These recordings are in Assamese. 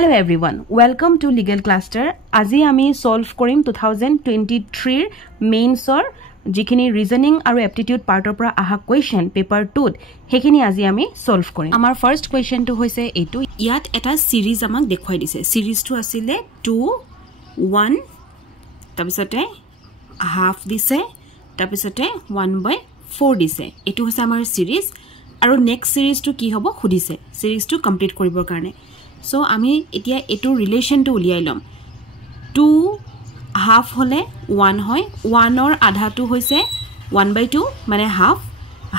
Hello everyone, welcome to Legal Cluster. আজি আমি solve কৰিম 2023 মেইনছৰ যিখিনি ৰিজনিং আৰু এপ্টিটিউড পাৰ্টৰ পৰা আহা কোৱেশ্চন পেপাৰ 2 হেখিনি আজি আমি solve কৰিম। আমাৰ ফাৰ্স্ট কোৱেশ্চনটো হৈছে এটো ইয়াত এটা সিৰিজ আমাক দেখুৱাই দিছে। সিৰিজটো আছিল 2 1 তাৰপিছতে হাফ দিছে তাৰপিছতে 1/4 দিছে। এটো হৈছে আমাৰ সিৰিজ আৰু নেক্সট সিৰিজটো কি হ'ব খুদিছে। সিৰিজটো কমপ্লিট কৰিবৰ কাৰণে So আমি এতিয়া এটো ৰিলেশন টো উলিয়াই লম 2 হাফ হলে 1 হয় 1 অৰ আধাটো হৈছে 1/2 মানে হাফ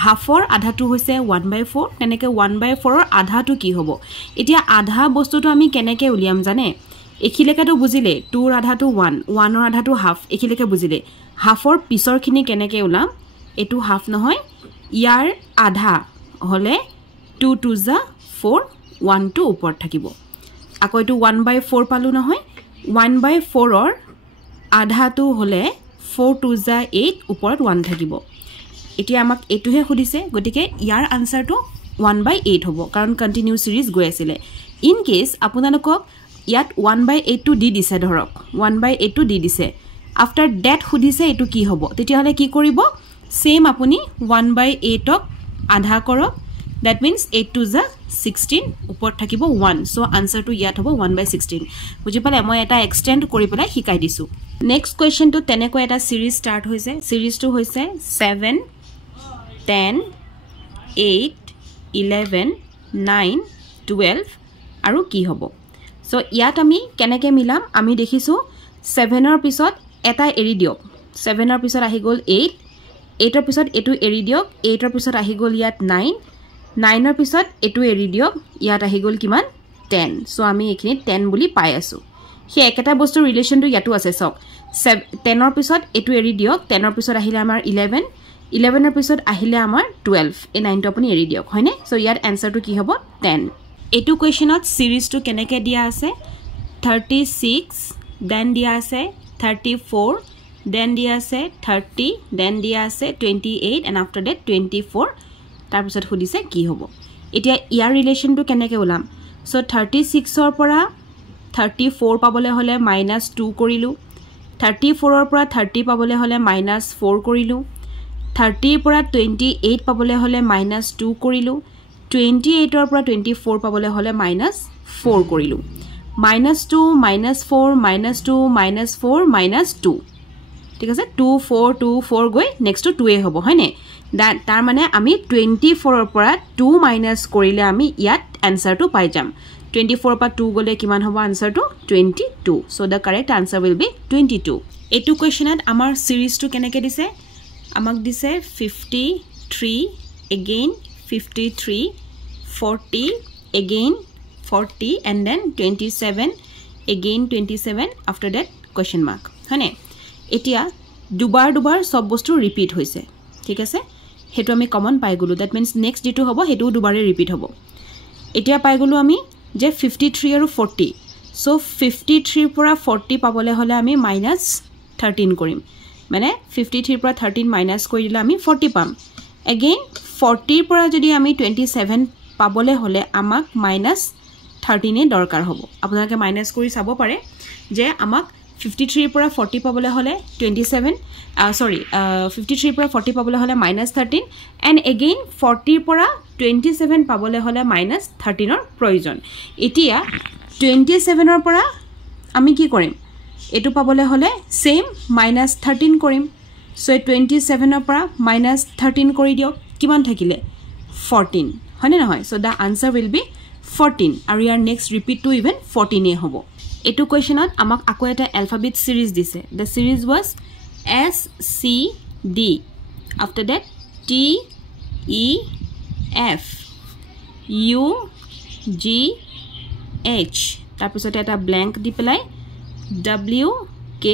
হাফৰ আধাটো হৈছে 1/4 তেনেকে 1/4 অৰ আধাটো কি হ'ব এতিয়া আধা বস্তুটো আমি কেনেকে উলিয়াম জানে এখিলেকাটো বুজিলে 2 অৰ আধাটো 1 1 অৰ আধাটো হাফ এখিলেকে বুজিলে হাফৰ পিছৰখিনি কেনেকে উলাম এটো হাফ নহয় ইয়াৰ আধা হলে 2 2 যা 4 1 to উপৰ থাকিব আকৌ এটো 1/4 পালো নহয় 1/4 অৰ আধাটো হলে 4 2 যা 8 উপৰত 1 থাকিব এতিয়া আমাক এটোহে খুদিছে গটিকে ইয়াৰ আনসাৰটো 1/8 হ'ব কাৰণ কন্টিনিউ সিৰিজ গৈ আছিল ইন কেস আপোনালোকক ইয়াত 1/8 টো দি দিছে ধৰক 1/8 টো দি দিছে আফটাৰ দ্যাট খুদিছে এটো কি হ'ব তেতিয়া হলে কি কৰিব সেম আপুনি 1/8 ক আধা কৰক That means 8 to the 16 উপৰ থাকিব 1 so answer to ইয়াত হ'ব 1/16 বুজি পালে মই এটা এক্সটেন্ড কৰি পেলাই শিকাই দিছো নেক্সট কোৱেশ্চন টো তেনেকৈ এটা সিৰিজ স্টাৰ্ট হৈছে সিৰিজটো হৈছে 7 10 8 11 9 12 আৰু কি হ'ব so ইয়াত আমি কেনেকে মিলাম আমি দেখিছো 7 ৰ পিছত এটা এৰি দিয়ক 7 ৰ পিছত আহি গল 8 8 ৰ পিছত এটো এৰি দিয়ক 8 ৰ পিছত আহি গল ইয়াত 9 9 ৰ পিছত এটো এৰি দিয়ক ইয়াত আহি গল কিমান 10 সো আমি এখিনি 10 বুলি পাই আছো হে একটা বস্তু ৰিলেশনটো ইয়াটো আছে সক 10 ৰ পিছত এটো এৰি দিয়ক 10 ৰ পিছত আহিলে আমাৰ 11 11 ৰ পিছত আহিলে আমাৰ 12 এই 9 টো আপুনি এৰি দিয়ক হয়নে সো ইয়াৰ আনসাৰটো কি হ'ব 10 এটো কোৱেশ্চনত সিৰিজটো কেনেকে দিয়া আছে 36 দেন দিয়া আছে 34 দেন দিয়া আছে 30 দেন দিয়া আছে 28 and after that 24 তাৰ পিছত খুদিছে কি হ'ব এতিয়া ইয়াৰ ৰিলেশনটো কেনেকে উলাম সো 36 ৰ পৰা 34 পাবলে হলে -2 কৰিলু 34 ৰ পৰা 30 পাবলে হলে -4 কৰিলু 30 ৰ পৰা 28 পাবলে হলে -2 কৰিলু 28 ৰ পৰা 24 পাবলে হলে -4 কৰিলু -2 -4 -2 -4 -2 ঠিক আছে 2 4 2 4 গৈ নেক্সট টু 2 এ হ'ব হয়নে তাৰ মানে আমি 24 ৰ পৰা 2 মাইনাস কৰিলে আমি ইয়াত আনসাৰটো পাই যাম 24 পৰা 2 গলে কিমান হ'ব আনসাৰটো 22 so the correct answer will B 22 এটো কোৱেশ্চনত আমাৰ সিৰিজটো কেনেকে দিছে আমাক দিছে 53 again 53 40 again 40 and then 27 again 27 after that question mark হয়নে এতিয়া দুবাৰ সব বস্তু ৰিপিট হৈছে ঠিক আছে হেতু আমি কমন পাই গলো দ্যাট মিন্স নেক্সট যেটো হ'ব হেতু দুবাৰে ৰিপিট হ'ব এতিয়া পাই গলো আমি যে 53 আৰু 40 সো 53 পৰা 40 পাবলে হলে আমি -13 কৰিম মানে 53 পৰা 13 মাইনাস কৰি দিলে আমি 40 পাম এগেইন 40 পৰা যদি আমি 27 পাবলে হলে আমাক -13 এ দৰকাৰ হ'ব আপোনালোকে মাইনাস কৰি চাব পাৰে যে আমাক 53 পৰা 40 পাবলে হলে 27 53 পৰা 40 পাবলে হলে -13 and again 40 পৰা 27 পাবলে হলে -13 ৰ প্ৰয়োজন এতিয়া 27 ৰ পৰা আমি কি কৰিম এটো পাবলে হলে সেম -13 কৰিম সো 27 ৰ পৰা -13 কৰি দিয়ক কিমান থাকিলে 14 হয়নে নহয় so the answer will B 14 আৰু ইয়াৰ নেক্সট ৰিপিট টু ইভেন 14 এ হ'ব এটো কোৱেশ্চনত আমাক আকৌ এটা অ্যালফাবেট সিৰিজ দিছে the series was S C D after that T E F U G H তাৰ পিছতে এটা ব্ল্যাঙ্ক দি পেলাই W K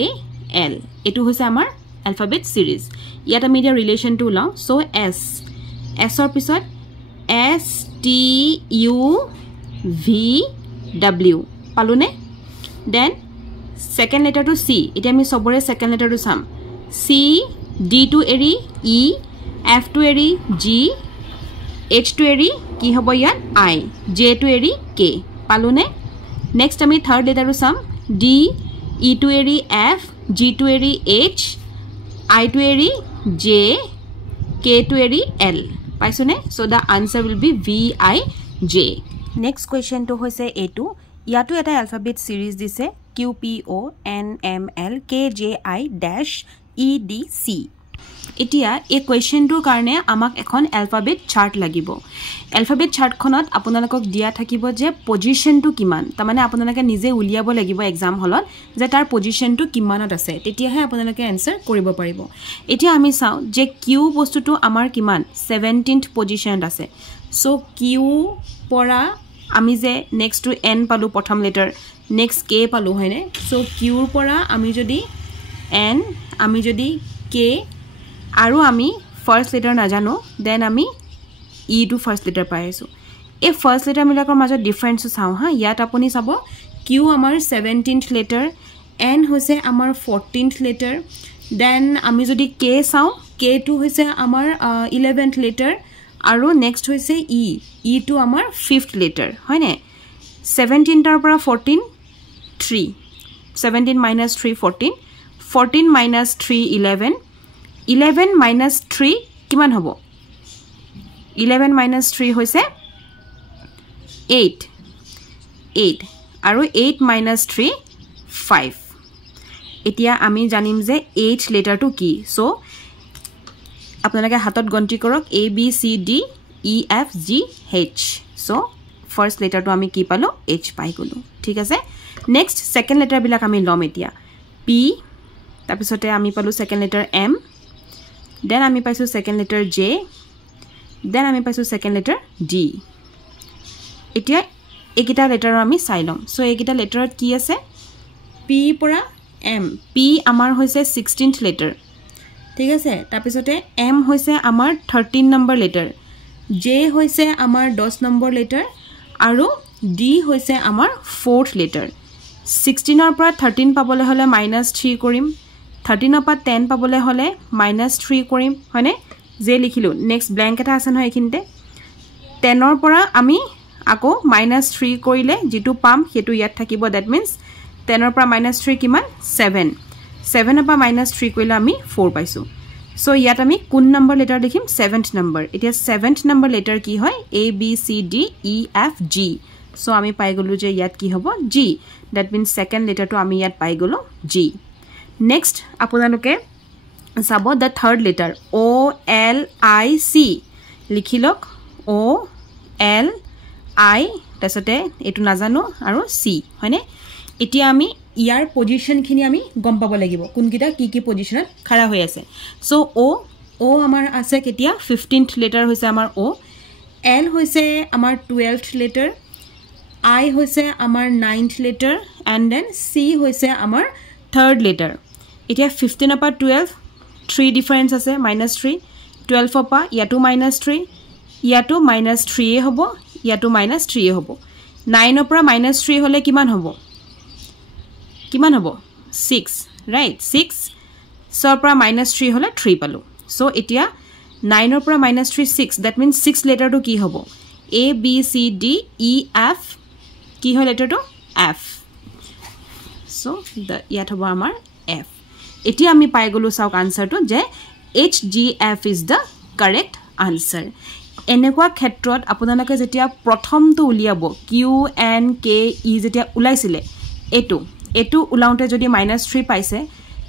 L এটো হৈছে আমাৰ অ্যালফাবেট সিৰিজ ইয়াত আমি দিয়া ৰিলেশনটো লাও সো S ৰ পিছত S T U V W পালোনে then second letter to C এটা আমি সবৰে second letter to sum C D to eri E F to eri G H to eri কি হ'ব ইয়াত I J to eri K পালোনে নেক্সট আমি থাৰ্ড লেটাৰটো চাম ডি ই টু এৰি এফ জি টু এৰি এইচ আই টু এৰি জে কে টু এৰি এল পাইছনে so the answer will be V I J next কুৱেশ্যনটো হৈছে এইটো ইয়াতো এটা এলফাবেট সিৰিজ দিছে Q P O N M L K J I dash E D C এতিয়া এই কুৱেশ্যনটোৰ কাৰণে আমাক এখন এলফাবেট চাৰ্ট লাগিব এলফাবেট চাৰ্টখনত আপোনালোকক দিয়া থাকিব যে পজিশনটো কিমান তাৰমানে আপোনালোকে নিজে উলিয়াব লাগিব এক্সাম হলত যে তাৰ পজিশনটো কিমানত আছে তেতিয়াহে আপোনালোকে আনসাৰ কৰিব পাৰিব এতিয়া আমি চাওঁ যে কিউ বস্তুটো আমাৰ কিমান 17th পজিশনত আছে সো কিউ পৰা আমি যে নেক্সট টু এন পালো প্ৰথম লেটাৰ নেক্সট কে পালো হয়নে সো কিউৰ পৰা আমি যদি এন আমি যদি কে আৰু আমি ফাৰ্স্ট লেটাৰ নাজানো দেন আমি ই টু ফাৰ্স্ট লেটাৰ পাই আছো এই ফাৰ্স্ট লেটাৰ মিলাকৰ মাজত ডিফাৰেন্স চাও হা ইয়াত আপুনি চাব কিউ আমাৰ 17th লেটাৰ এন হৈছে আমাৰ 14th লেটাৰ দেন আমি যদি কে চাও কে টু হৈছে আমাৰ 11th লেটাৰ আৰু নেক্সট হৈছে ই টু আমাৰ 5th লেটাৰ হয়নে 17 টাৰ পৰা 14 3 17 minus 3 14 14 minus 3 11 11 minus 3 কিমান হ'ব 11 minus 3 হৈছে 8 আৰু 8 minus 3 5 এতিয়া আমি জানিম যে h লেটাৰটো কি সো আপোনালোকে হাতত গন্তি কৰক a b c d e f g h so first লেটাৰটো আমি কি পালো h পাই গলো ঠিক আছে নেক্সট সেকেন্ড লেটাৰ বিলাক আমি লম এতিয়া p তাৰপিছতে আমি পালো সেকেন্ড লেটাৰ m দেন আমি পাইছো সেকেন্ড লেটাৰ j দেন আমি পাইছো সেকেন্ড লেটাৰ d এতিয়া এইকিটা লেটাৰ আমি চাই লম সো এইকিটা লেটাৰত কি আছে p পৰা m p আমাৰ হৈছে 16th লেটাৰ ঠিক আছে তাৰপিছতে m হৈছে আমাৰ 13 নম্বৰ লেটাৰ j হৈছে আমাৰ 10 নম্বৰ লেটাৰ আৰু d হৈছে আমাৰ 4th লেটাৰ 16 ৰ পৰা 13 পাবলৈ হলে -3 কৰিম 13 ৰ পৰা 10 পাবলৈ হলে -3 কৰিম হয়নে যে লিখিলো নেক্সট ব্ল্যাঙ্ক এটা আছে নহয় এখিনতে 10 ৰ পৰা আমি আকৌ -3 কৰিলে যেটো পাম হেতু ইয়াত থাকিব দ্যাট মিন্স 10 ৰ পৰা -3 কিমান 7 7 ৰ পৰা -3 কৰিলে আমি 4 পাইছো সো ইয়াত আমি কোন নম্বৰ লেটাৰ লিখিম 7th নম্বৰ এতিয়া 7th নম্বৰ লেটাৰ কি হয় a b c d e f g সো আমি পাই গলো যে ইয়াত কি হ'ব g দ্যাট মিন্স সেকেন্ড লেটাৰটো আমি ইয়াত পাই গলো g নেক্সট আপোনালোকে চাব the third letter o l i c লিখিলক o l i তাৰসতে এটো নাজানো আৰু c হয়নে এতিয়া আমি ইয়াৰ পজিশন খিনি আমি গম পাব লাগিব কোনকিটা কি পজিশনত খৰা হৈ আছে সো o আমাৰ আছে কেতিয়া 15th লেটাৰ হৈছে আমাৰ o l হৈছে আমাৰ 12th লেটাৰ I হৈছে আমাৰ 9th letter and then C হৈছে আমাৰ 3rd লেটাৰ এতিয়া 15 পৰা 12 3 ডিফাৰেন্স আছে -3 12 পৰা ইয়াটো -3 ইয়াটো -3 এ হ'ব ইয়াটো -3 এ হ'ব 9 পৰা -3 হলে কিমান হ'ব 6 ৰাইট 6 সৰ পৰা -3 হলে 3 পালো সো এতিয়া 9 পৰা -3 6 দ্যাট মিন্স 6 লেটাৰটো কি হ'ব a b c d e f কি হয় লেটাৰটো f সো ইয়াত হ'ব আমাৰ f এতিয়া আমি পাই গলো চাওক আনসাৰটো যে h g f is the correct answer এনেকুৱা ক্ষেত্ৰত আপোনালোকে যেতিয়া প্ৰথমটো উলিয়াব q n k e যেতিয়া উলাইছিলে এটো উলাউতে যদি -3 পাইছে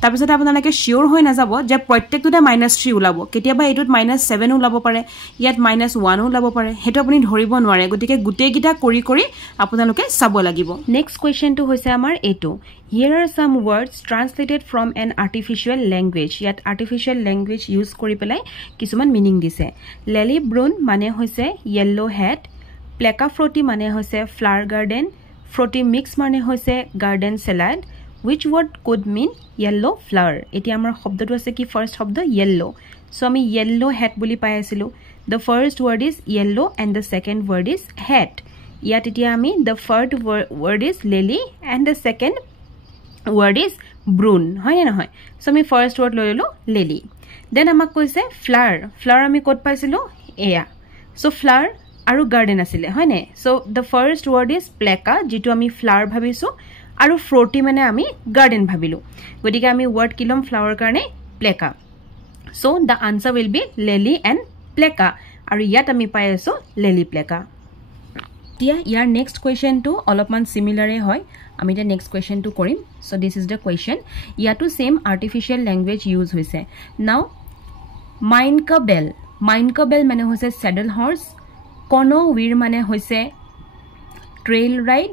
তাৰপিছত আপোনালোকে শিওৰ হৈ না যাব যে প্ৰত্যেকটোতে -3 উলাব কেতিয়াবা এটোত -7 উলাব পাৰে ইয়াত -1 উলাব পাৰে হেতু আপুনি ধৰিব নোৱাৰে গতিকে গুটেগিটা কৰি আপোনালোকে চাব লাগিব নেক্সট কোৱেশ্চনটো হৈছে আমাৰ এটো Here are some words translated from an artificial language. Yet artificial language use কৰি পেলাই কিছুমান মিনিং দিছে Lily Brun মানে হৈছে yellow hat Placafroti মানে হৈছে flower garden Froti mix মানে হৈছে garden salad Which word could mean yellow flower? এটি আমাৰ শব্দটো আছে কি ফাৰ্স্ট শব্দ yellow. So আমি yellow hat বুলি পাই আছিলো. The first word is yellow and the second word is hat. ইয়াত এতিয়া আমি the first word is lily and the second word is brun. হয় না নহয়? So আমি first word লৈ ললো lily. Then আমাক কৈছে flower. Flower আমি ক'ত পাইছিলো? এয়া. So flower আৰু গাৰ্ডেন আছিলে হয়নে so the first word is প্লেকা যেটো আমি ফ্লাৱাৰ ভাবিছো আৰু ফ্ৰুটি মানে আমি গাৰ্ডেন ভাবিলো গতিকে আমি ৱৰ্ড কিলম ফ্লাৱাৰ কাৰণে প্লেকা so the answer will be lily and প্লেকা আৰু ইয়াত আমি পাই আছো লিলি প্লেকা এতিয়া ইয়াৰ নেক্সট কুৱেশ্যনটো অলপমান সিমিলাৰে হয় আমি এটা নেক্সট কুৱেশ্যনটো কৰিম so this is the question ইয়াতো সেম আৰ্টিফিশিয়াল ল্যাঙ্গুৱেজ ইউজ হৈছে নাও মাইন কা বেল মানে হৈছে স্যাডল হৰ্স কোনো উইৰ মানে হৈছে ট্ৰেইল ৰাইড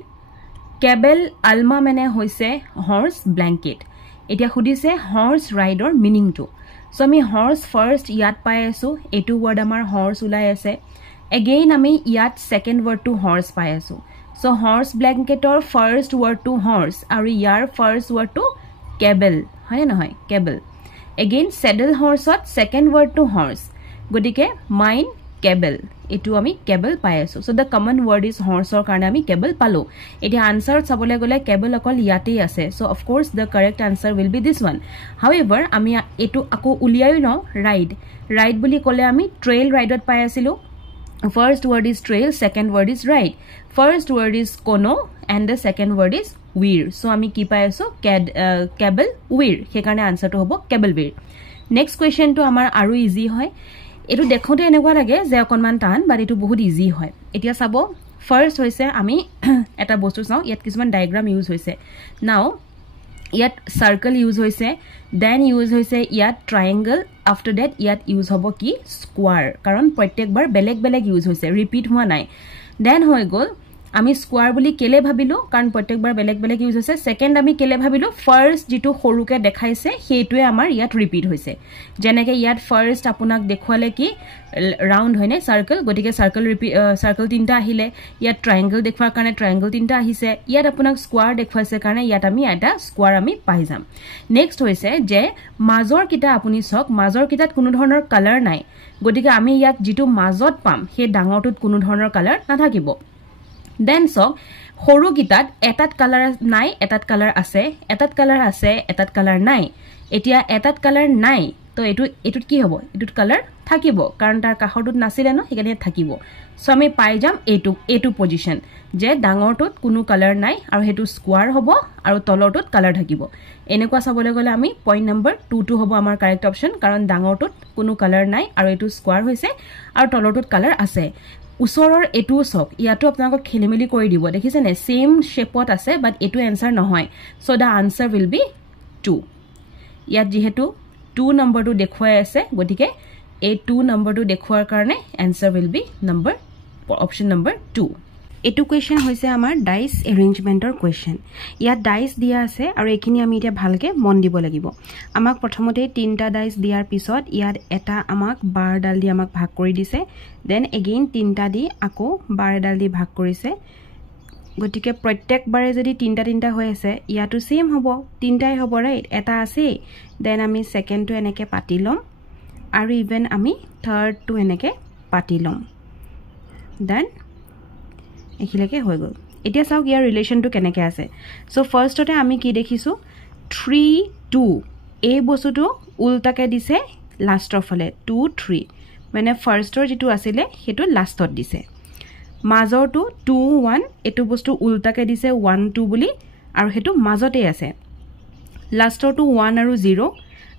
কেবল আলমা মানে হৈছে হৰ্স ব্ল্যাঙ্কেট এতিয়া খুদিছে হৰ্স ৰাইডৰ মিনিংটো সো আমি হৰ্স ফাৰ্স্ট ইয়াত পাই আছো এটো ওয়াৰ্ড আমাৰ হৰ্স উলাই আছে এগেইন আমি ইয়াত সেকেন্ড ওয়াৰ্ড টু হৰ্স পাই আছো সো হৰ্স ব্ল্যাঙ্কেটৰ ফাৰ্স্ট ওয়াৰ্ড টু হৰ্স আৰু ইয়াৰ ফাৰ্স্ট ওয়াৰ্ড টু কেবল হয় নহয় কেবল এগেইন স্যাডল হৰ্সত সেকেন্ড ওয়াৰ্ড টু হৰ্স গদিকে মাইন কেবল এটো আমি কেবল পাই আছো so the common word is হৰ্সৰ কাৰণে আমি কেবল পালো এতিয়া আনসাৰ চাবলে গলে কেবল অকল ইয়াতেই আছে so of course the correct answer will be this one however আমি এটো আকো উলিয়াই লও ৰাইড বুলি কলে আমি ট্ৰেইল ৰাইডত পাই আছিলো first word is trail second word is ride first word is kono and the second word is weir so ami ki pai aso cable weir he karone answer to hobo cable weir next question to amar aru easy hoy etu dekhote enekwa lage je okonman tan but etu bahut easy hoy etia sabo first hoise ami eta bostu saw yat kisman diagram use hoise now yat circle use hoise then use hoise yat triangle after that yat use hobo ki square karon protek bar beleg use hoise repeat hua nai then hoy gol আমি স্কোয়ার বুলি কেলে ভাবিলো কারণ প্রত্যেকবার বেলেগ ইউজ হৈছে সেকেন্ড আমি কেলে ভাবিলো ফার্স্ট যেটো সৰুকে দেখাইছে হেতুৱে আমাৰ ইয়াত ৰিপিট হৈছে যেনেকে ইয়াত ফাৰ্স্ট আপোনাক দেখুৱালে কি ৰাউন্ড হয়নে সাৰ্কেল গটিকে সাৰ্কেল তিনটা আহিলে ইয়াত ট্ৰায়াঙ্গল দেখুৱাৰ কাৰণে ট্ৰায়াঙ্গল তিনটা আহিছে ইয়াত আপোনাক স্কোয়াৰ দেখুৱাইছে কাৰণে ইয়াত আমি এটা স্কোয়াৰ আমি পাই যাম নেক্সট হৈছে যে মাজৰ কিটা আপুনি সক মাজৰ কিটাত কোনো ধৰণৰ কালাৰ নাই গটিকে আমি ইয়াত যেটো মাজত পাম হে ডাঙৰটোত কোনো ধৰণৰ কালাৰ নাথাকিব then so horu gitat etat color nai etat color ase etat color nai etia etat color nai to etut ki hobo etut color thakibo karon tar kahotut nasile no hegane thakibo so ami pai jam etu position je dangortut kunu color nai aru hetu square hobo aru tolortut color thakibo enekwa sabole gole ami point number 2 to hobo amar correct option karon dangortut kunu color nai aru etu square hoise aru tolortut color ase উসৰৰ এটো সক ইয়াটো আপোনাক খেলিমেলি কৰি দিব দেখিছে নে সেম শেপত আছে বাট এটো আনসাৰ নহয় so the answer will B 2 ইয়াত যেহেতু 2 নম্বৰটো দেখুৱাই আছে গটিকে এই 2 নম্বৰটো দেখুৱাৰ কাৰণে answer will B number option number 2 এটো কোৱেশ্চন হৈছে আমাৰ ডাইস এৰেঞ্জমেন্টৰ কোৱেশ্চন ইয়াত ডাইস দিয়া আছে আৰু এখিনি আমি এটা ভালকে মন দিব লাগিব আমাক প্ৰথমতে তিনটা ডাইস দিয়াৰ পিছত ইয়াত এটা আমাক বাৰ ডাল দি আমাক ভাগ কৰি দিছে দেন এগেইন তিনটা দি আকৌ বাৰ ডাল দি ভাগ কৰিছে গটিকে প্ৰত্যেকবাৰে যদি তিনটা হৈ আছে ইয়াটো সেম হ'ব তিনটাই হ'ব ৰাইট এটা আছে দেন আমি সেকেন্ডটো এনেকে পাতি লম আৰু ইভেন আমি থাৰ্ডটো এনেকে পাতি লম দেন এখিলেকে হৈ গল এতিয়া চাওক ইয়াৰ ৰিলেশনটো কেনেকে আছে সো ফাৰ্স্টতে আমি কি দেখিছো 3 2 এই বস্তুটো উল্টাকে দিছে লাষ্টৰ ফলে 2 3 মানে ফাৰ্স্টৰ যেটো আছিল হেতু লাষ্টত দিছে মাজৰটো 2 1 এটো বস্তু উল্টাকে দিছে 1 2 বুলি আৰু হেতু মাজতে আছে লাষ্টৰটো 1 আৰু 0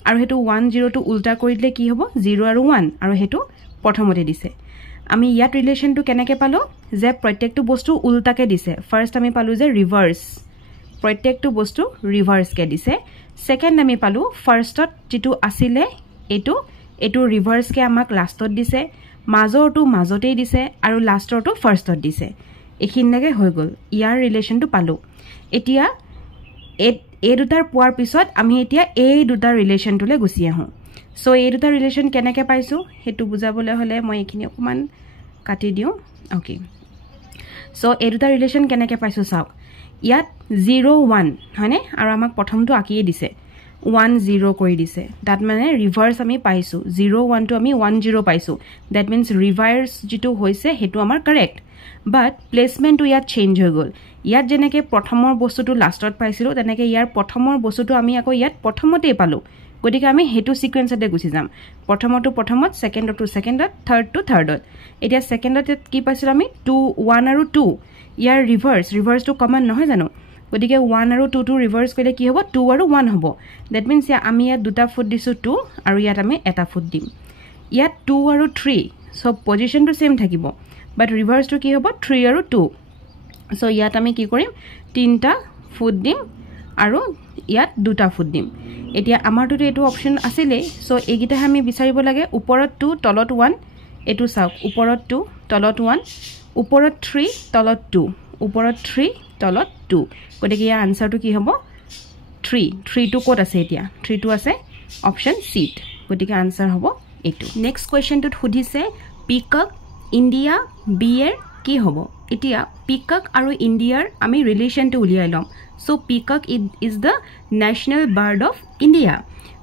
আৰু হেতু 1 0 টো উল্টা কৰি দিলে কি হ'ব 0 আৰু 1 আৰু হেতু প্ৰথমতে দিছে আমি ইয়াত ৰিলেশনটো কেনেকে পালো যে প্ৰত্যেকটো বস্তু উল্টাকে দিছে ফাৰ্স্ট আমি পালো যে ৰিভাৰ্স প্ৰত্যেকটো বস্তু ৰিভাৰ্স কে দিছে সেকেন্ড আমি পালো ফাৰ্স্টত যেটো আছিল এটো ৰিভাৰ্স কে আমাক লাষ্টত দিছে মাজৰটো মাজতেই দিছে আৰু লাষ্টৰটো ফাৰ্স্টত দিছে এখিনলৈকে হৈ গল ইয়াৰ ৰিলেশনটো পালো এতিয়া এই দুটাৰ পোৱাৰ পিছত আমি এতিয়া এই দুটাৰ ৰিলেশনটোলে গুছি আহো সো এই দুটা ৰিলেশন কেনেকে পাইছো হেতু বুজাবলে হলে মই এখিনি অকমান কাটি দিও ওকে সো এই দুটা ৰিলেশন কেনেকে পাইছো চাওক ইয়াত 0 1 হয়নে আৰু আমাক প্ৰথমটো আকিয়ে দিছে 1 0 কৰি দিছে দ্যাট মানে ৰিভাৰ্স আমি পাইছো 0 1 টো আমি 1 0 পাইছো দ্যাট মিন্স ৰিভাৰ্স যেটো হৈছে হেতু আমাৰ কাৰেক্ট বাট প্লেসমেন্টটো ইয়াত চেঞ্জ হৈ গল ইয়াত যেনেকে প্ৰথমৰ বস্তুটো লাষ্টত পাইছিলো তেনেকে ইয়াৰ প্ৰথমৰ বস্তুটো আমি আকৌ ইয়াত প্ৰথমতেই পালো গতিকে আমি হেতু সিকোয়েন্সতে গুছি যাম প্ৰথমটো প্ৰথমত সেকেন্ডটো সেকেন্ডত থাৰ্ডটো থাৰ্ডত এতিয়া সেকেন্ডত কি পাইছিল আমি 2 1 আৰু 2 ইয়াৰ ৰিভাৰ্সটো কমন নহয় জানো গতিকে 1 আৰু 2 টো ৰিভাৰ্স কৰিলে কি হ'ব 2 আৰু 1 হ'ব দ্যাট মিন্স আমি ইয়াত দুটা ফুট দিছো 2 আৰু ইয়াত আমি এটা ফুট দিম ইয়াত 2 আৰু 3 সব পজিশনটো সেম থাকিব বাট ৰিভাৰ্সটো কি হ'ব 3 আৰু 2 সো ইয়াত আমি কি কৰিম তিনটা ফুট দিম আৰু ইয়াত দুটা ফুট দিম এতিয়া আমাৰটো এটো অপচন আছিলে সো এইগিটা আমি বিচাৰিব লাগে ওপৰত 2 তলত 1 এটো চাওক ওপৰত 2 তলত 1 ওপৰত 3 তলত 2 ওপৰত 3 তলত 2 গতিকে ইয়াৰ আনসাৰটো কি হ'ব 3 টো ক'ত আছে এতিয়া 3 টো আছে অপচন সি গতিকে আনসাৰ হ'ব এটো নেক্সট কোৱেশ্চনটোত সুধিছে পিকক ইন্ডিয়া বিয়েৰ কি হ'ব এতিয়া পিকক আৰু ইন্ডিয়াৰ আমি ৰিলেশনটো উলিয়াই লম so peacock is the national bird of India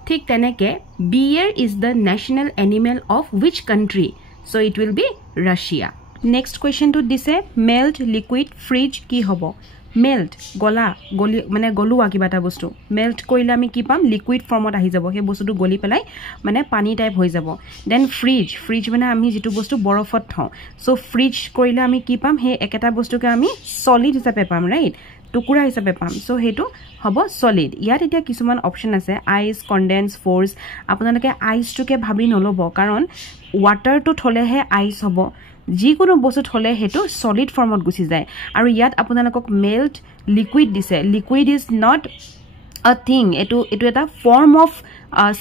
ঠিক তেনেকে bear is the national animal of which country so it will be Russia next কোৱেশ্চনটোত দিছে মেল্ট লিকুইড ফ্ৰিজ কি হ'ব মেল্ট গলি মানে গলুৱা কিবা এটা বস্তু মেল্ট কৰিলে আমি কি পাম লিকুইড ফৰ্মত আহি যাব সেই বস্তুটো গলি পেলাই মানে পানী টাইপ হৈ যাব দেন ফ্ৰিজ মানে আমি যেটো বস্তু বৰফত থওঁ সো ফ্ৰিজ কৰিলে আমি কি পাম হে একেটা বস্তুকে আমি সলিড হিচাপে পাম ৰাইট টুকুৰা হিচাপে পাম সো হেতু হ'ব সলিড ইয়াত এতিয়া কিছুমান অপচন আছে আইস কনডেন্স ফোৰ্স আপোনালোকে আইসটোকে ভাবি নলব কাৰণ ওয়াটাৰটো থলেহে আইস হ'ব যিকোনো বস্তু থলে হেতু সলিড ফৰ্মত গুছি যায় আৰু ইয়াত আপোনালোকক মেল্ট লিকুইড দিছে liquid is not a thing etu eta form of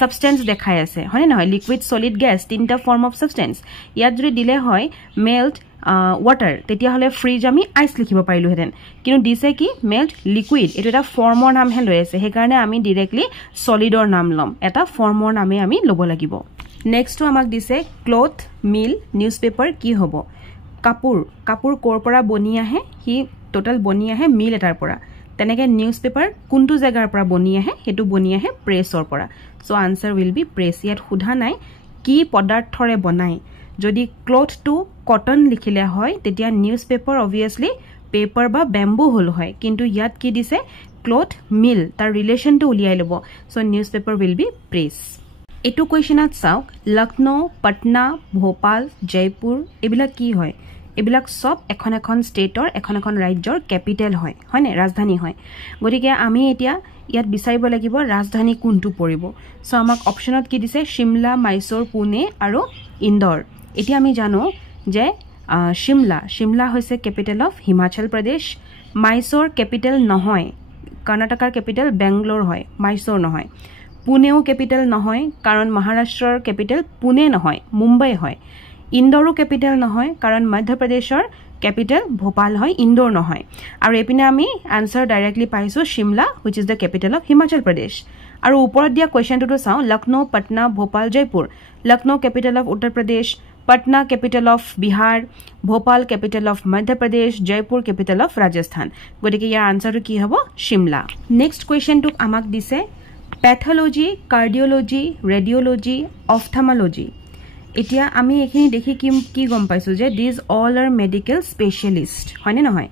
substance dekhai ase hone na hoy liquid solid gas tinta form of substance yat jodi dile hoy melt water tetia hole fridge ami ice likhibo parilu heten kinu dise ki melt liquid etu eta form or naam he loi ase he karone ami directly solid or naam lom eta form or name ami lobo lagibo next to amak dise cloth mill newspaper ki hobo kapur kor pora boni ahe hi total boni ahe mill etar pora তেনেকে নিউজপেপাৰ কোনটো জায়গাৰ পৰা বনি আহে হেতু বনি আহে প্ৰেছৰ পৰা so answer will B press ইয়াত সুধা নাই কি পদাৰ্থৰে বনাই যদি ক্লথ টু কটন লিখিলে হয় তেতিয়া নিউজপেপাৰ অবভিয়াসলি পেপাৰ বা বেম্বু হল হয় কিন্তু ইয়াত কি দিছে ক্লথ মিল তাৰ ৰিলেশনটো উলিয়াই লব so newspaper will be press এটো কোৱেশ্চনত চাওক লখনৌ পটনা ভোপাল জয়পুৰ এবিলা কি হয় এবিলাক সব এখন স্টেটৰ এখন ৰাজ্যৰ ক্যাপিটেল হয় হয়নে ৰাজধানী হয় গতিকে আমি এতিয়া ইয়াত বিচাৰিব লাগিব ৰাজধানী কোনটো পৰিব সো আমাক অপচনত কি দিছে শিমলা মাইসোৰ পুনে আৰু ইন্দোৰ এতিয়া আমি জানো যে শিমলা হৈছে capital of Himachal Pradesh Mysore capital নহয় কৰ্ণাটকৰ ক্যাপিটেল বেংগলোৰ হয় মাইসোৰ নহয় পুনেও ক্যাপিটেল নহয় কাৰণ মহাৰাষ্ট্ৰৰ ক্যাপিটেল পুনে নহয় মুম্বাই হয় ইন্দোৰো ক্যাপিটেল নহয় কাৰণ মধ্য প্ৰদেশৰ ক্যাপিটেল ভোপাল হয় ইন্দোৰ নহয় আৰু এপিনে আমি আনসাৰ ডাইৰেক্টলি পাইছো Shimla which is the capital of Himachal Pradesh আৰু ওপৰত দিয়া কোৱেশ্চনটো চাও Lucknow Patna Bhopal Jaipur Lucknow capital of Uttar Pradesh Patna capital of Bihar Bhopal capital of Madhya Pradesh Jaipur capital of Rajasthan গতিকে ইয়াৰ আনসাৰটো কি হ'ব শিমলা নেক্সট কোৱেশ্চনটো আমাক দিছে প্যাথোলজি কাৰ্ডিওলজি ৰেডিওলজি অপথলমলজি এতিয়া আমি এখিনি দেখি কি গম পাইছো যে this all are medical specialist হয় না নহয়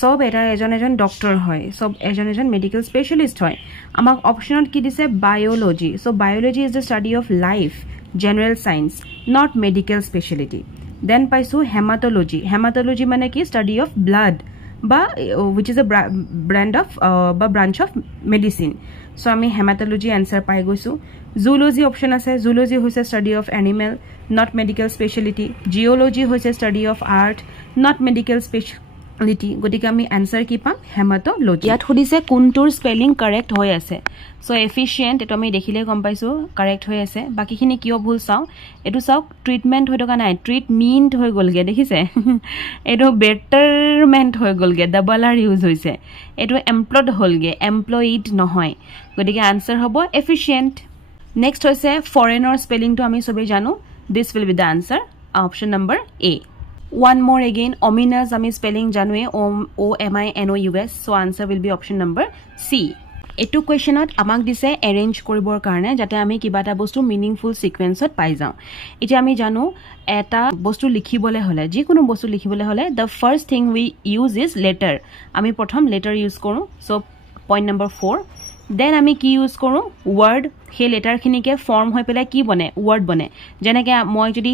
সব এটা এজন ডক্টৰ হয় সব এজন মেডিকেল স্পেশালিস্ট হয় আমাক অপচনত কি দিছে biology so biology is the study of life general science not medical speciality then পাইছো হেমাটোলজি মানে কি স্টাডি অফ ব্লাড বা which is a brand of বা branch of medicine so আমি হেমাটোলজি আনসার পাই গৈছো জুলজি অপশন আছে জুলজি হৈছে study of animal not medical speciality geology হৈছে study of art not medical speciality গতিকে আমি আনসার কি পাম হেমাটোলজি ইয়াত সুধিছে কোনটোৰ স্পেলিং কারেক্ট হৈ আছে সো এফিশিয়েন্ট এটো আমি দেখিলে গম পাইছো কারেক্ট হৈ আছে বাকিখিনি কিয় ভুল চাও এটো চাওক ট্ৰিটমেন্ট হৈ থকা নাই ট্ৰিটমেন্ট হৈ গলগে দেখিছে এটো বেটাৰমেন্ট হৈ গলগে ডাবল আৰ ইউজ হৈছে এটো এমপ্লয়ড হলগে এমপ্লয়েড নহয় গতিকে আনসাৰ হ'ব এফিশিয়েন্ট নেক্সট হৈছে ফৰেনৰ স্পেলিংটো আমি সবে জানো this will be the answer option number A one more again ominous ami spelling janwe o m I n o u s so answer will be option number C etu questionot amak dise arrange koribor karone jate ami kibata bostu meaningful sequence ot pai jao eti ami janu eta bostu likhibole hole ji kono bostu likhibole hole the first thing we use is letter ami prothom letter use koru so point number 4 then আমি কি ইউজ কৰোঁ ৱৰ্ড সেই লেটাৰখিনিকে ফৰ্ম হৈ পেলাই কি বনে ৱৰ্ড বনে যেনেকৈ মই যদি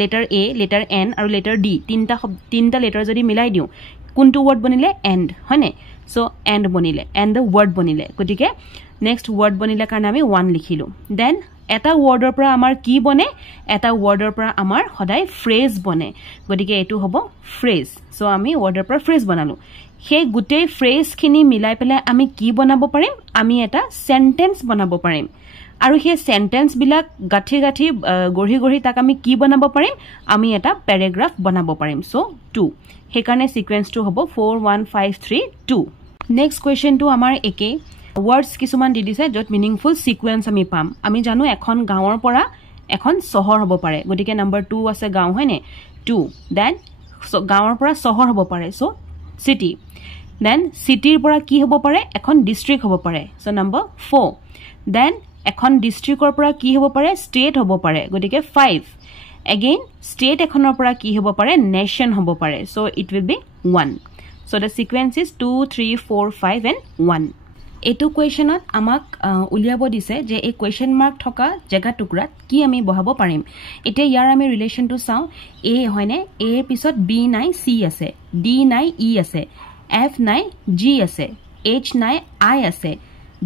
লেটাৰ এ লেটাৰ এন আৰু লেটাৰ ডি তিনিটা লেটাৰ যদি মিলাই দিওঁ কোনটো ৱৰ্ড বনিলে এণ্ড হয়নে চ' এণ্ড বনিলে এণ্ড দ্য ৱৰ্ড বনিলে গতিকে নেক্সট ৱৰ্ড বনিলে কাৰণে আমি 1 লিখিলোঁ দেন এটা ৱৰ্ডৰ পৰা আমাৰ কি বনে এটা ৱৰ্ডৰ পৰা আমাৰ সদায় ফ্ৰেজ বনে গতিকে এইটো হ'ব ফ্ৰেজ চ' আমি ৱৰ্ডৰ পৰা ফ্ৰেজ বনালোঁ সেই গোটেই ফ্ৰেজখিনি মিলাই পেলাই আমি কি বনাব পাৰিম আমি এটা চেণ্টেন্স বনাব পাৰিম আৰু সেই চেণ্টেন্সবিলাক গাঁঠি গঢ়ি তাক আমি কি বনাব পাৰিম আমি এটা পেৰেগ্ৰাফ বনাব পাৰিম চ' 2 সেইকাৰণে ছিকুৱেন্সটো হ'ব 4 1 5 3 2 নেক্সট কুৱেশ্যনটো আমাৰ একেই ৱৰ্ডছ কিছুমান দি দিছে য'ত মিনিংফুল ছিকুৱেন্স আমি পাম আমি জানো এখন গাঁৱৰ পৰা এখন চহৰ হ'ব পাৰে গতিকে নম্বৰ 2 আছে গাঁও হয়নে 2 দেন গাঁৱৰ পৰা চহৰ হ'ব পাৰে চ' চিটি দেন চিটিৰ পৰা কি হ'ব পাৰে এখন ডিষ্ট্ৰিক্ট হ'ব পাৰে চ' নম্বৰ 4 দেন এখন ডিষ্ট্ৰিক্টৰ পৰা কি হ'ব পাৰে ষ্টেট হ'ব পাৰে গতিকে 5 এগেইন ষ্টেট এখনৰ পৰা কি হ'ব পাৰে নেশ্যন হ'ব পাৰে so' it will be 1 so' the sequence is 2 3 4 5 and 1 এইটো কুৱেশ্যনত আমাক উলিয়াব দিছে যে এই কুৱেশ্যন মাৰ্ক থকা জেগা টুকুৰাত কি আমি বহাব পাৰিম এতিয়া ইয়াৰ আমি ৰিলেশ্যনটো চাওঁ এ হয়নে এৰ পিছত বি নাই চি আছে ডি নাই ই আছে এফ নাই জি আছে এইচ নাই আই আছে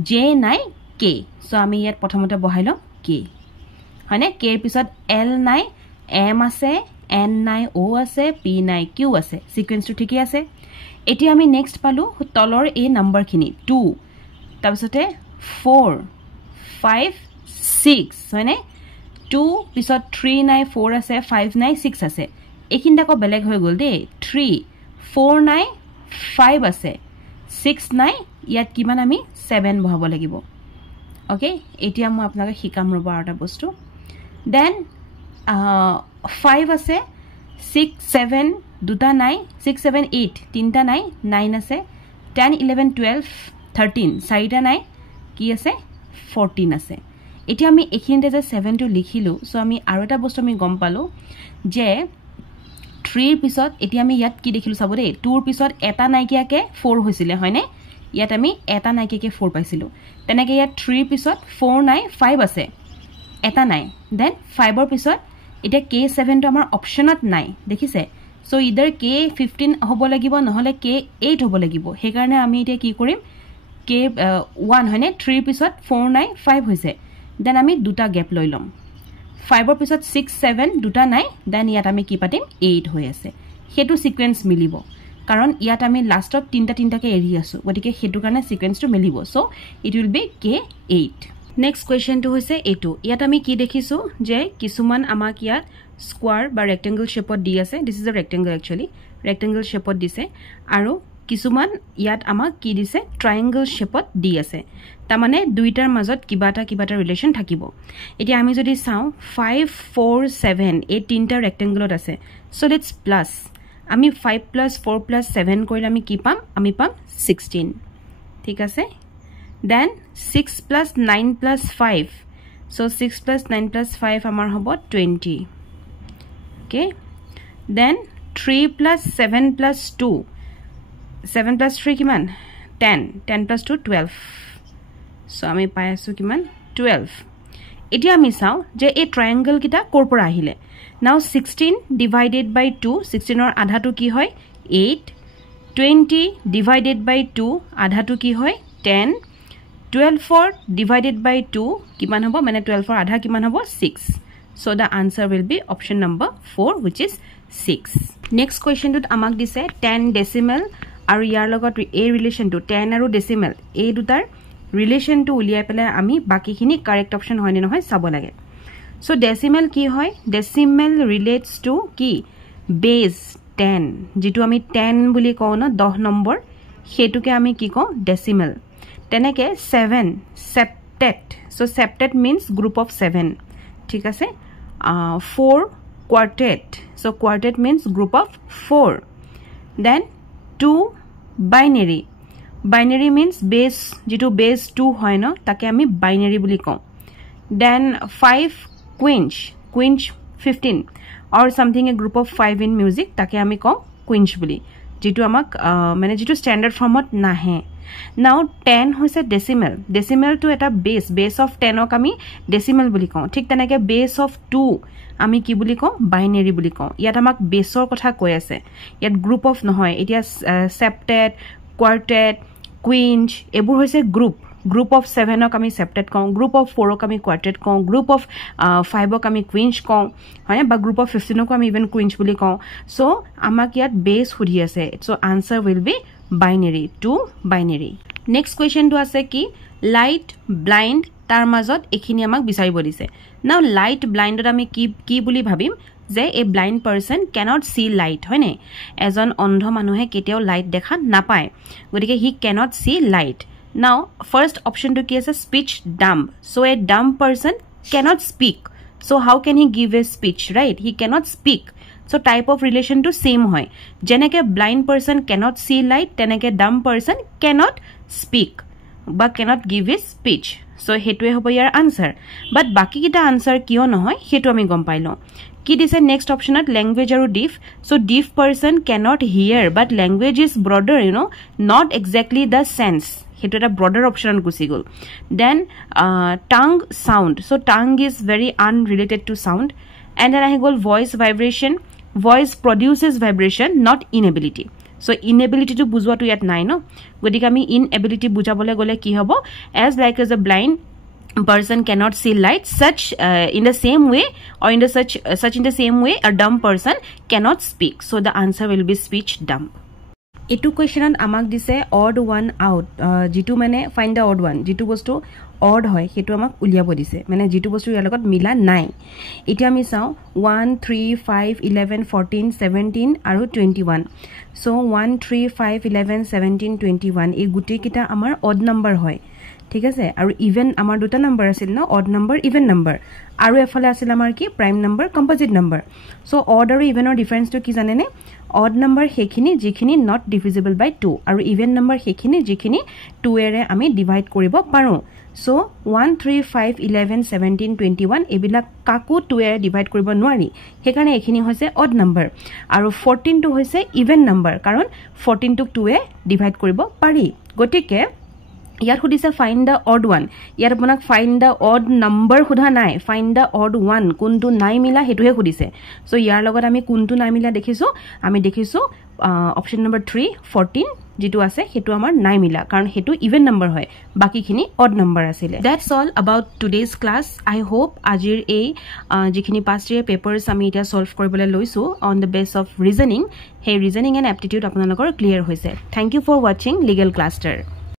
জে নাই কে চ' আমি ইয়াত প্ৰথমতে বহাই লওঁ কে হয়নে কেৰ পিছত এল নাই এম আছে এন নাই অ' আছে পি নাই কিউ আছে ছিকুৱেন্সটো ঠিকেই আছে এতিয়া আমি নেক্সট পালোঁ তলৰ এই নাম্বাৰখিনি 2 তাৰপিছতে 4 5 6 হয়নে 2 পিছত 3 নাই 4 আছে 5 নাই 6 আছে এইখিনিত আকৌ বেলেগ হৈ গ'ল দেই 3 4 নাই 5 আছে 6 নাই ইয়াত কিমান আমি 7 বহাব লাগিব অ'কে এতিয়া মই আপোনালোকে শিকাম ৰ'ব আৰু এটা বস্তু দেন 5 আছে 6 7 দুটা নাই 6 7 8 তিনিটা নাই 9 আছে 10 11 12 13 চাৰিটা নাই কি আছে 14 আছে এতিয়া আমি এইখিনিতে যে 7টো লিখিলোঁ চ' আমি আৰু এটা বস্তু আমি গম পালোঁ যে 3ৰ পিছত এতিয়া আমি ইয়াত কি দেখিলোঁ চাব দেই 2ৰ পিছত এটা নাইকিয়াকৈ 4 হৈছিলে হয়নে ইয়াত আমি এটা নাইকিয়াকৈ 4 পাইছিলোঁ তেনেকৈ ইয়াত 3ৰ পিছত 4 নাই 5 আছে এটা নাই দেন 5ৰ পিছত এতিয়া K7টো আমাৰ অপশ্যনত নাই দেখিছে চ' ইদাৰ K15 হ'ব লাগিব নহ'লে K8 হ'ব লাগিব সেইকাৰণে আমি এতিয়া কি কৰিম K1 হয়নে 3ৰ পিছত 4 নাই 5 হৈছে দেন আমি দুটা গেপ লৈ ল'ম 5ৰ পিছত 6 7 দুটা নাই দেন ইয়াত আমি কি পাতিম 8 হৈ আছে সেইটো ছিকুৱেন্স মিলিব কাৰণ ইয়াত আমি লাষ্টত তিনিটাকৈ এৰি আছোঁ গতিকে সেইটো কাৰণে ছিকুৱেন্সটো মিলিব so' it will be K8 next কুৱেশ্যনটো হৈছে এইটো ইয়াত আমি কি দেখিছোঁ যে কিছুমান আমাক ইয়াত স্কোৱাৰ বা ৰেক্টেংগল শ্বেপত দি আছে this is a rectangle actually rectangle শ্বেপত দিছে আৰু কিছুমান ইয়াত আমাক কি দিছে ট্ৰায়েংগল শ্বেপত দি আছে তাৰমানে দুইটাৰ মাজত কিবা এটা ৰিলেশ্যন থাকিব এতিয়া আমি যদি চাওঁ 5 4 7 এই তিনিটা ৰেক্টেংগলত আছে চ' লেটছ প্লাছ আমি 5 + 4 + 7 কৰিলে আমি কি পাম আমি পাম 16 ঠিক আছে দেন 6 + 9 + 5 চ' 6 + 9 + 5 আমাৰ হ'ব 20 অ'কে দেন 3 + 7 + 2 7 + 3 কিমান 10 10 + 2 12 চ' আমি পাই আছোঁ কিমান 12 এতিয়া আমি চাওঁ যে এই ট্ৰায়েংগলকেইটা ক'ৰ পৰা আহিলে নাও 16 ডিভাইডেড বাই 2 16ৰ আধাটো কি হয় 8 20 ডিভাইডেড বাই 2 আধাটো কি হয় 10 12ৰ ডিভাইডেড বাই 2 কিমান হ'ব মানে 12ৰ আধা কিমান হ'ব 6 so' the answer will be option number 4 which is 6 next কুৱেশ্যনটোত আমাক দিছে 10 ডেচিমেল আৰু ইয়াৰ লগত এই ৰিলেশ্যনটো 10 আৰু ডেচিমেল এই দুটাৰ ৰিলেশ্যনটো উলিয়াই পেলাই আমি বাকীখিনি কাৰেক্ট অপশ্যন হয়নে নহয় চাব লাগে চ' ডেচিমেল কি হয় ডেচিমেল ৰিলেটছ টু কি বেজ 10 যিটো আমি 10 বুলি কওঁ ন 10 নম্বৰ সেইটোকে আমি কি কওঁ ডেচিমেল তেনেকৈ 7 septet so' septet means group of 7 ঠিক আছে 4 quartet so' quartet means group of 4 then 2 binary binary means base যিটো বেজ 2 হয় ন তাকে আমি বাইনেৰী বুলি কওঁ then 5 quint quint 15 or something a group of 5 in music তাকে আমি কওঁ কুইঞ্চ বুলি যিটো আমাক মানে যিটো ষ্টেণ্ডাৰ্ড ফৰ্মত নাহে নাও 10 হৈছে ডেসিমেল ডেসিমেল টু এটা বেস অফ 10 ক আমি ডেসিমেল বুলি কওঁ ঠিক তেনেকে বেস অফ 2 আমি কি বুলি কওঁ বাইনাৰি বুলি কওঁ ইয়াত আমাক বেসৰ কথা কৈ আছে ইয়াত গ্ৰুপ অফ নহয় এতিয়া সেপ্টেট কোয়াৰ্টেট কুইন্স এবোৰ হৈছে গ্ৰুপ অফ 7 ক আমি সেপ্টেট কওঁ গ্ৰুপ অফ 4 ক আমি কোয়াৰ্টেট কওঁ গ্ৰুপ অফ 5 ক আমি কুইন্স কওঁ হয় বা গ্ৰুপ অফ 15 ক আমি ইভেন কুইন্স বুলি কওঁ সো আমাক ইয়াত বেস সুধি আছে so answer will be binary to binary next question টো আছে কি লাইট ব্লাইন্ড তাৰ মাজত এখিনি আমাক বিচাৰিব দিছে নাও লাইট ব্লাইন্ডত আমি কি বুলি ভাবিম যে a blind person cannot see light হয় নাই এজন অন্ধ মানুহে কেতিয়াও লাইট দেখা নাপায় গতিকে হি ক্যানট সি লাইট নাও ফার্স্ট অপশন to কি আছে speech dumb so a dumb person cannot speak so how can he give a speech right he cannot speak so type of relation to same hoy jeneke blind person cannot see light teneke dumb person cannot speak ba cannot give a speech so hetue hobo yar answer but baki kita answer kiyo nohoy hetu ami gom pailo কি দিছে নেক্সট অপশনত ল্যাঙ্গুয়েজ আৰু deaf so deaf person cannot hear but language is broader you know not exactly the sense hetu eta broader option gusi gol then tongue sound so tongue is very unrelated to sound and then I gol voice vibration voice produces vibration not inability so inability to bujwa to yat nai no godika ami inability bujabole gole ki hobo as like as a blind person cannot see light such in the same way or in the such in the same way a dumb person cannot speak so the answer will be speech dumb etu question on amak dise odd one out jitu mane find the odd one jitu bostu odd hoy hetu amak uliabo dise mane jitu bostu yar logot mila nai eta ami saw 1 3 5 11 14 17 aru 21 so 1 3 5 11 17 21 ei guti kita amar odd number hoy ঠিক আছে আৰু ইভেন আমাৰ দুটা নাম্বাৰ আছিল না অড নাম্বাৰ ইভেন নাম্বাৰ আৰু এফালে আছিল আমাৰ কি prime number composite number so odd আৰু ইভেনৰ ডিফাৰেন্স টো কি জানেনে অড নাম্বাৰ হেখিনি যিখিনি নট ডিভিজিবল বাই 2 আৰু ইভেন নাম্বাৰ হেখিনি যিখিনি 2 এৰে আমি ডিভাইড কৰিব পাৰো সো 1 3 5 11 17 21 এবিলাক কাকু 2 এৰে ডিভাইড কৰিব নোৱাৰি হেকাৰণে এখিনি হৈছে অড নাম্বাৰ আৰু 14 টো হৈছে ইভেন নাম্বাৰ কাৰণ 14 টো 2 এ ডিভাইড কৰিব পাৰি গটিকে ইয়াৰ খুদিছে ফাইন্ড দা অড ওয়ান ইয়াৰ আপোনাক ফাইন্ড দা অড নাম্বার খুদা নাই ফাইন্ড দা অড ওয়ান কোনটো নাই মিলা হেতুহে খুদিছে সো ইয়াৰ লগত আমি কোনটো নাই মিলা দেখিছো আমি দেখিছো অপশন নম্বৰ 3 14 যেটো আছে হেতু আমাৰ নাই মিলা কাৰণ হেতু ইভেন নাম্বাৰ হয় বাকিখিনি অড নাম্বাৰ আছিল that's all about today's class I hope আজিৰ এই যিখিনি পাষ্ট ইয়াৰ পেপাৰস আমি এটা সলভ কৰিবলৈ লৈছো on the base of reasoning হে ৰিজনিং এণ্ড এপ্টিটিউড আপোনালোকৰ ক্লিয়াৰ হৈছে thank you for watching legal cluster